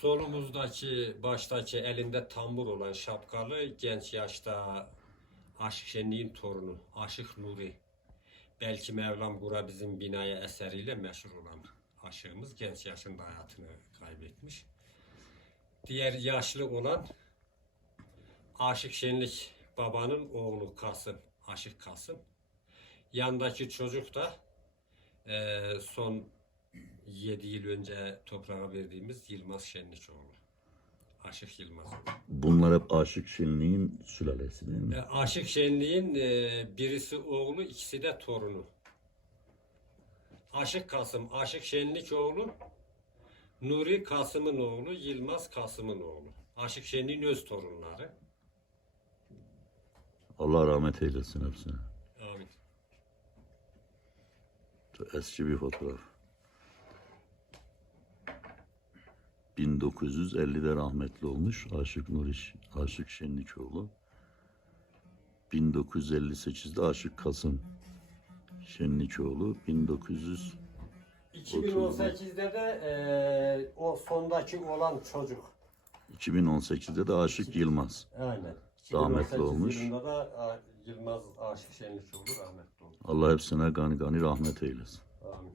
Solumuzdaki baştaki elinde tambur olan şapkalı genç yaşta Aşık Şenlik'in torunu Aşık Nuri. Belki Mevlam Gura bizim binaya eseriyle meşhur olan aşığımız genç yaşında hayatını kaybetmiş. Diğer yaşlı olan Aşık Şenlik babanın oğlu Kasım, Aşık Kasım. Yandaki çocuk da eee, son 7 yıl önce toprağa verdiğimiz Yılmaz Şenlikoğlu. Aşık Yılmaz. Bunlar hep Aşık Şenliğin sülalesi değil mi? E, Aşık Şenlik'in e, birisi oğlu, ikisi de torunu. Aşık Kasım, Aşık Şenlikoğlu, Nuri Kasım'ın oğlu, Yılmaz Kasım'ın oğlu. Aşık Şenlik'in öz torunları. Allah rahmet eylesin hepsine. Amin. Eski bir fotoğraf. 1950'de rahmetli olmuş Aşık Nuri Ş- Aşık Şenlikoğlu. 1958'de Aşık Kasım Şenlikoğlu. 1900 2018'de de e, o sondaki olan çocuk. 2018'de de Aşık Yılmaz. Aynen. Rahmetli 2018 olmuş. Yılında da a, Yılmaz Aşık Şenlikoğlu rahmetli oldu. Allah hepsine gani gani rahmet eylesin. Amin.